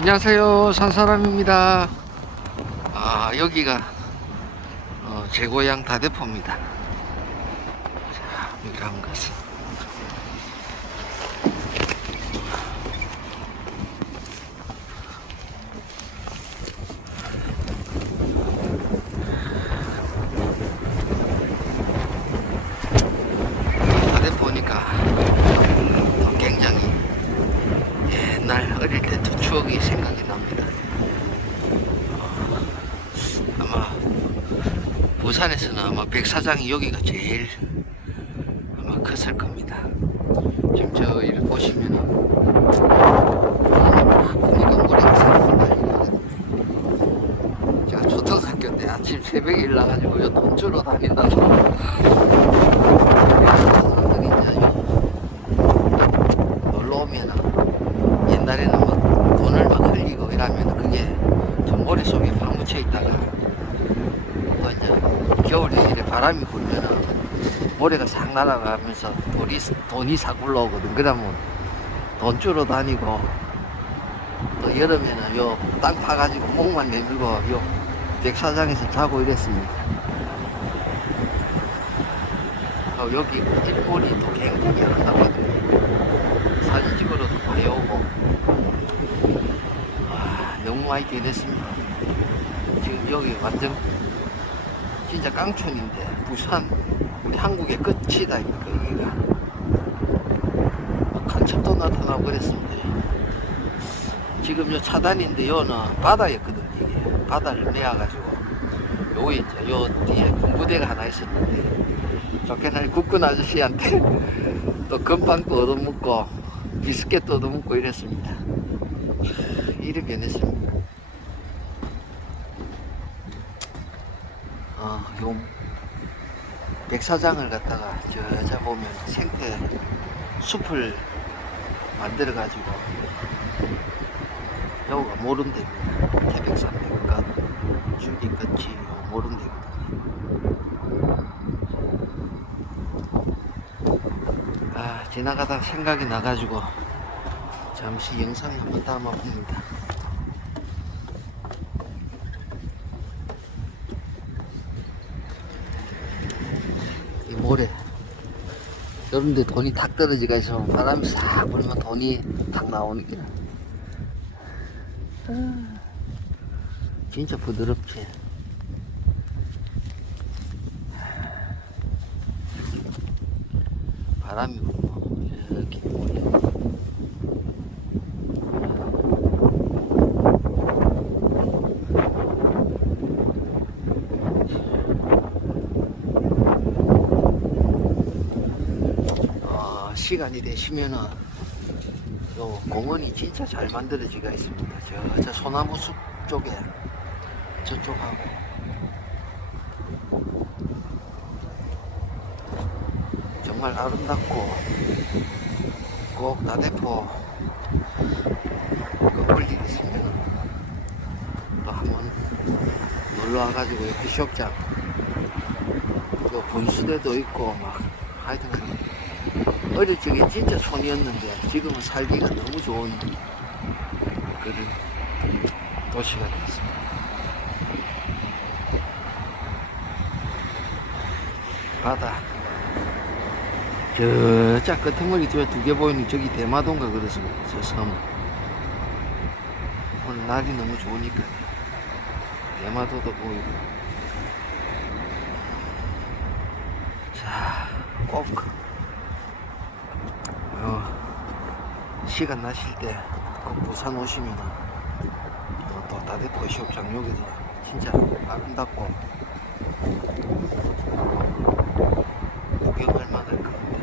안녕하세요. 산사람입니다. 아 여기가 어, 제 고향 다대포입니다. 자 여기를 한번 가서 다대포니까 어, 굉장히 옛날 어릴 때 또 추억이 생각이 납니다. 어, 아마 부산에서는 아마 백사장이 여기가 제일 아마 컸을 겁니다. 지금 저 이를 보시면은. 제가 초등학교 때 아침 새벽에 일나가지고 요 돈주러 다닌다고 사람들이 이제 놀러 오면은 옛날에는 막 돈을 막 흘리고 이러면 그게 좀 머릿속에 파묻혀 있다가 또 이제 겨울에 이래 바람이 불면은 날아가면서 돈이, 돈이 싹 올라오거든. 그러면 돈 주러 다니고 또 여름에는 요 땅 파가지고 목만 내밀고 요 백사장에서 자고 이랬습니다. 어, 여기 일몰이 또 굉장히 아름답거든요. 사진 찍으러도 많이 오고 와, 너무 많이 변했습니다. 지금 여기 완전 진짜 깡촌인데 부산 우리 한국의 끝이다 이니까 여기가 막 간첩도 나타나고 그랬습니다. 지금 요 차단인데 요는 바다였거든요. 이게 바다를 내어가지고 요기 이제 요 뒤에 군부대가 하나 있었는데 좋게 날 국군 아저씨한테 또 금빵도 얻어먹고 비스켓도 얻어먹고 이랬습니다. 이리 변했습니다. 어, 요 백사장을 갖다가 저자 보면 생태 숲을 만들어 가지고 여기가 모른대입니다. 태백산맥과 줄기 끝이 요 모른대거든요. 아 지나가다 생각이 나가지고 잠시 영상에 한번 담아봅니다. 모래. 여런데 돈이 탁 떨어지가 있으면 바람이 싹 불면 돈이 탁 나오는 게. 진짜 부드럽지. 바람이 불고 이렇게 모래 어, 시간이 되시면은 요 공원이 진짜 잘 만들어지가 있습니다. 저, 저 소나무 숲 쪽에 저쪽하고 정말 아름답고 꼭 나대포 그볼일 있으면 또 한번 놀러 와가지고 요 해수욕장 또 분수대도 있고 막 하여튼 어릴 적에 진짜 촌이었는데 지금은 살기가 너무 좋은 그런 도시가 됐습니다. 바다. 저자 끄트머리 뒤에 두 개 보이는 저기 대마도인가 그렇습니다. 저 섬. 오늘 날이 너무 좋으니까 대마도도 보이고. 자, 꼭 어, 시간 나실 때 꼭 부산 오시면 또, 또 다대포 해수욕장 여기도 진짜 아름답고 구경할 만할 겁니다.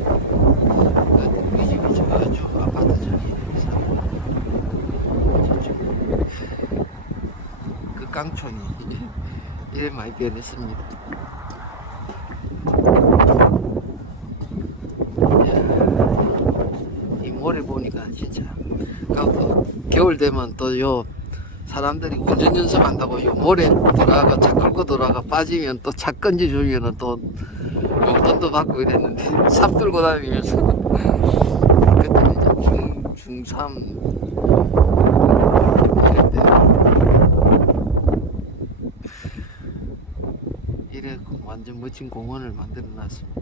그 우리 집이 저쪽 아파트 저기 있습니다. 저쪽. 그 깡촌이 이래 많이 변했습니다. 이야, 이 모래 보니까 진짜 또 겨울 되면 또 요 사람들이 운전 연습한다고 요 모래 돌아가 차 끌고 돌아가 빠지면 또 차 건지 주면은 또 용돈도 받고 이랬는데 삽 들고 다니면서 이제 중, 중3 이럴 때 이래 완전 멋진 공원을 만들어 놨습니다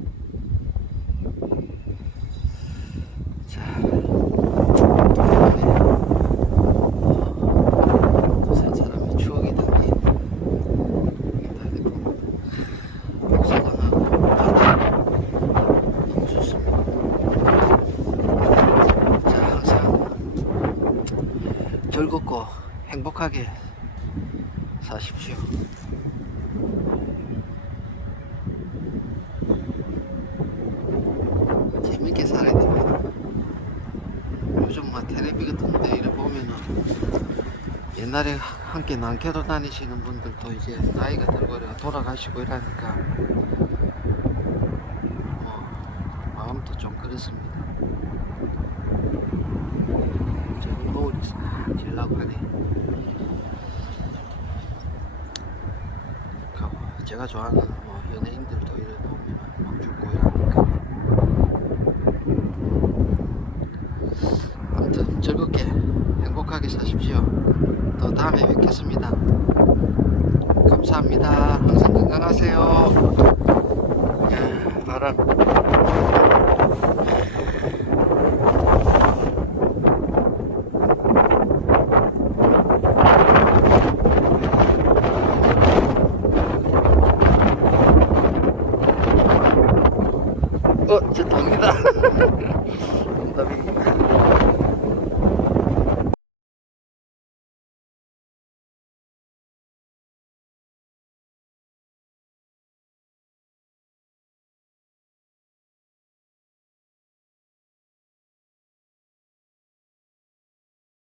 즐겁고 행복하게 사십시오. 재밌게 살아야 됩니다. 막 텔레비 같은데 이래 보면은 옛날에 함께 난캐도 다니시는 분들도 이제 나이가 들고 이래 돌아가시고 이러니까 뭐 마음도 좀 그렇습니다. 이제 노을이 싹 질라고 하네. 제가 좋아하는 뭐 연예인들도 이래 보면 막 죽고 이러니까 아무튼 즐겁게 행복하게 사십시오. 또 다음에 뵙겠습니다. 감사합니다. 항상 건강하세요. 야, 바람